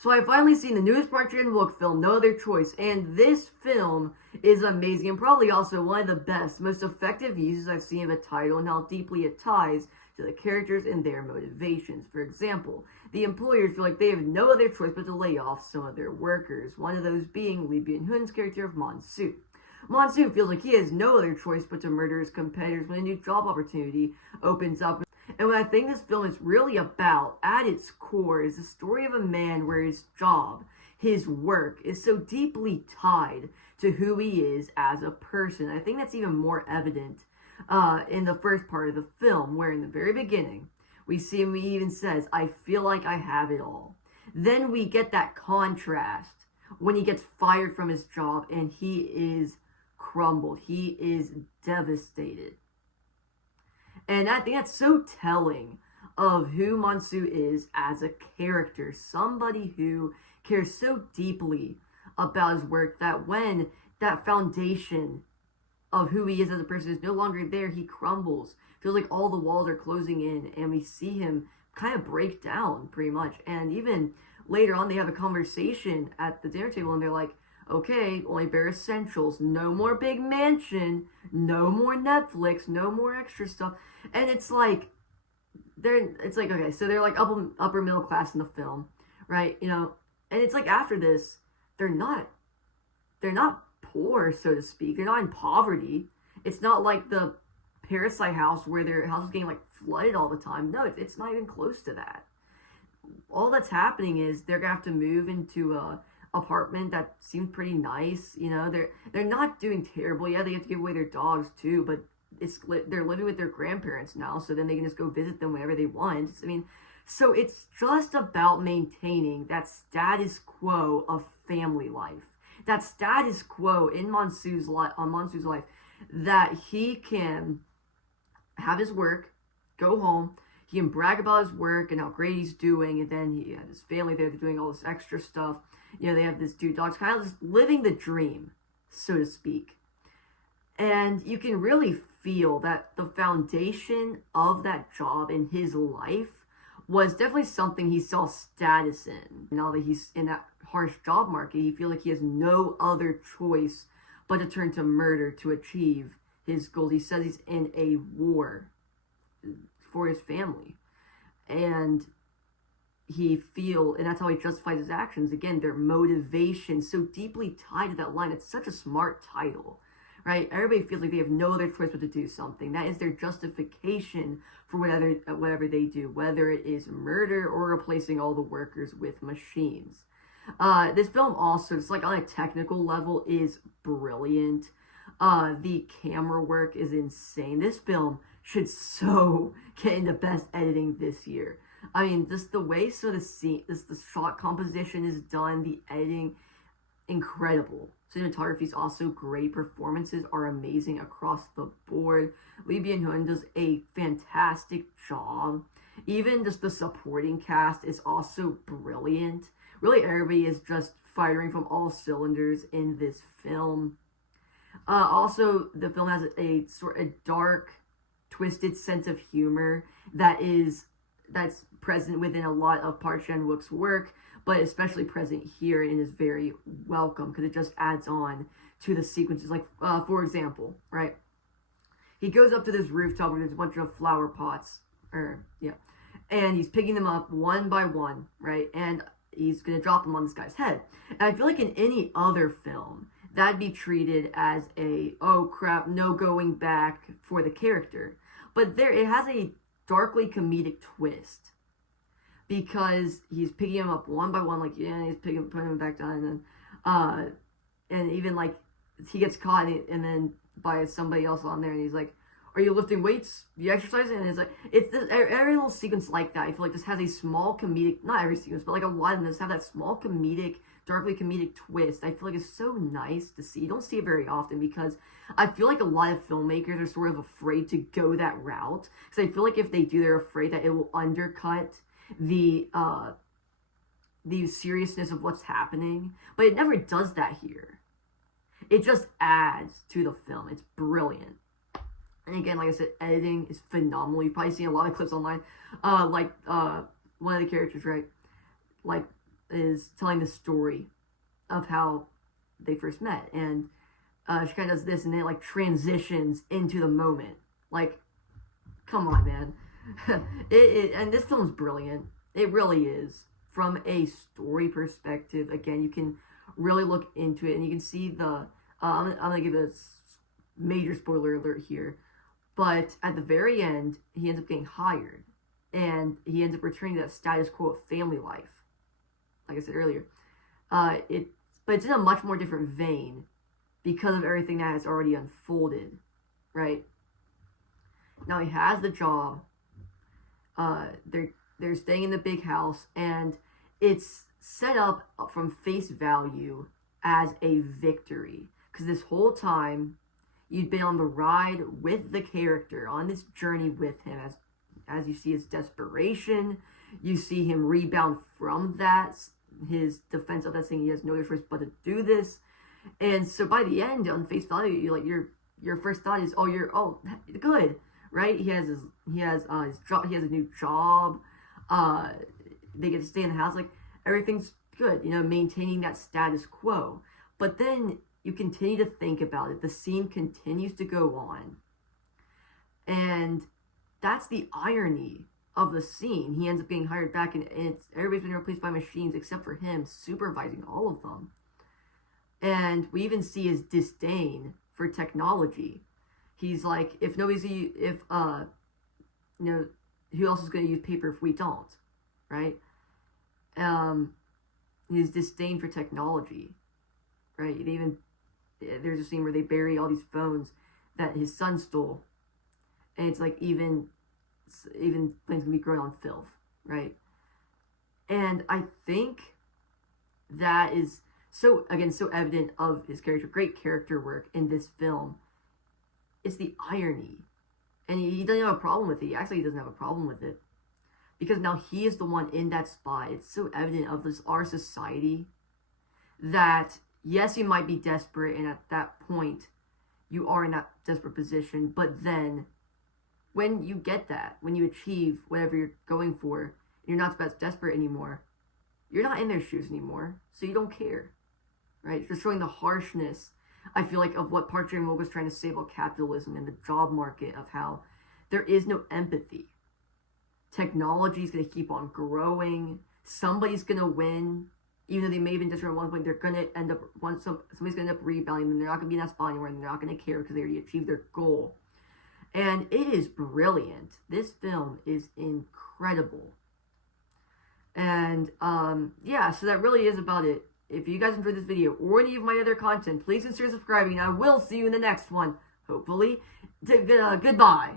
So I finally seen the newest Park Chan-wook film, No Other Choice, and this film is amazing and probably also one of the best, most effective uses I've seen of a title and how deeply it ties to the characters and their motivations. For example, the employers feel like they have no other choice but to lay off some of their workers, one of those being Lee Byung-hun's character of Monsu. Monsu feels like he has no other choice but to murder his competitors when a new job opportunity opens up. And what I think this film is really about, at its core, is the story of a man where his job, his work, is so deeply tied to who he is as a person. I think that's even more evident in the first part of the film, where in the very beginning, we see him, he even says, I feel like I have it all. Then we get that contrast when he gets fired from his job and he is crumbled. He is devastated. And I think that's so telling of who Monsu is as a character. Somebody who cares so deeply about his work that when that foundation of who he is as a person is no longer there, he crumbles. Feels like all the walls are closing in, and we see him kind of break down pretty much. And even later on, they have a conversation at the dinner table, and they're like, okay, only bare essentials, no more big mansion, no more Netflix, no more extra stuff. And it's like, okay, so they're like upper middle class in the film, right? You know, and it's like after this, they're not poor, so to speak. They're not in poverty. It's not like the Parasite house where their house is getting like flooded all the time. No, it's not even close to that. All that's happening is they're gonna have to move into a apartment that seems pretty nice. You know, they're not doing terrible. Yeah, they have to give away their dogs too, but they're living with their grandparents now, so then they can just go visit them whenever they want. I mean, so it's just about maintaining that status quo of family life, that status quo in Monsu's life, that he can have his work, go home, he can brag about his work and how great he's doing, and then he had his family there, they're doing all this extra stuff. You know, they have this two dogs, kind of just living the dream, so to speak. And you can really feel that the foundation of that job in his life was definitely something he saw status in. Now that he's in that harsh job market, he feels like he has no other choice but to turn to murder to achieve his goals. He says he's in a war for his family. And and that's how he justifies his actions. Again, their motivation so deeply tied to that line. It's such a smart title, right? Everybody feels like they have no other choice but to do something. That is their justification for whatever they do, whether it is murder or replacing all the workers with machines. This film also, just like on a technical level, is brilliant. The camera work is insane. This film should so get into best editing this year. I mean, just the way the shot composition is done, the editing, incredible. Cinematography is also great. Performances are amazing across the board. Lee Byung-hun does a fantastic job. Even just the supporting cast is also brilliant. Really, everybody is just firing from all cylinders in this film. Also, the film has a sort of dark, twisted sense of humor that's present within a lot of Park Chan-wook's work, but especially present here and is very welcome because it just adds on to the sequences. Like, for example, right? He goes up to this rooftop where there's a bunch of flower pots, and he's picking them up one by one, right? And he's gonna drop them on this guy's head. And I feel like in any other film, that'd be treated as oh crap, no going back for the character. But it has a darkly comedic twist because he's picking him up one by one, he's putting him back down, and even like he gets caught and then by somebody else on there, and he's like, "Are you lifting weights? You exercising?" And it's like every little sequence like that. I feel like this has a small comedic, not every sequence, but like a lot of them have that small comedic, darkly comedic twist. I feel like it's so nice to see. You don't see it very often because I feel like a lot of filmmakers are sort of afraid to go that route. Because I feel like if they do, they're afraid that it will undercut the seriousness of what's happening. But it never does that here. It just adds to the film. It's brilliant. And again, like I said, editing is phenomenal. You've probably seen a lot of clips online. One of the characters, right? Like, is telling the story of how they first met, and she kind of does this, and then it like transitions into the moment. Like, come on, man. And this film's brilliant. It really is. From a story perspective, again, you can really look into it, and you can see the. I'm gonna give a major spoiler alert here, but at the very end, he ends up getting hired, and he ends up returning to that status quo of family life. Like I said earlier, but it's in a much more different vein because of everything that has already unfolded, right? Now he has the job. They're staying in the big house, and it's set up from face value as a victory, because this whole time you'd been on the ride with the character, on this journey with him, as you see his desperation, you see him rebound from that, his defense of that, saying he has no other choice but to do this. And so by the end, on face value, you're like, your first thought is, oh, good, right? He has his job, he has a new job, they get to stay in the house, like, everything's good, maintaining that status quo. But then you continue to think about it, the scene continues to go on, and that's the irony of the scene. He ends up getting hired back, and everybody's been replaced by machines except for him, supervising all of them. And we even see his disdain for technology. He's like, who else is going to use paper if we don't, right? His disdain for technology, right? There's a scene where they bury all these phones that his son stole, and it's like even things can be growing on filth, right? And I think that is so evident of his character. Great character work in this film. It's the irony, and he doesn't have a problem with it. He doesn't have a problem with it, because now he is the one in that spot. It's so evident of our society that yes, you might be desperate, and at that point you are in that desperate position, but then when you get that, when you achieve whatever you're going for, and you're not desperate anymore, you're not in their shoes anymore, so you don't care, right? Just showing the harshness, I feel like, of what Park Chan-wook was trying to say about capitalism and the job market, of how there is no empathy. Technology is going to keep on growing. Somebody's going to win. Even though they may have been desperate at one point, they're going to end up, somebody's going to end up rebounding, and they're not going to be in that spot anymore, and they're not going to care because they already achieved their goal. And it is brilliant. This film is incredible. And yeah, so that really is about it. If you guys enjoyed this video or any of my other content, please consider subscribing. I will see you in the next one, hopefully. Goodbye.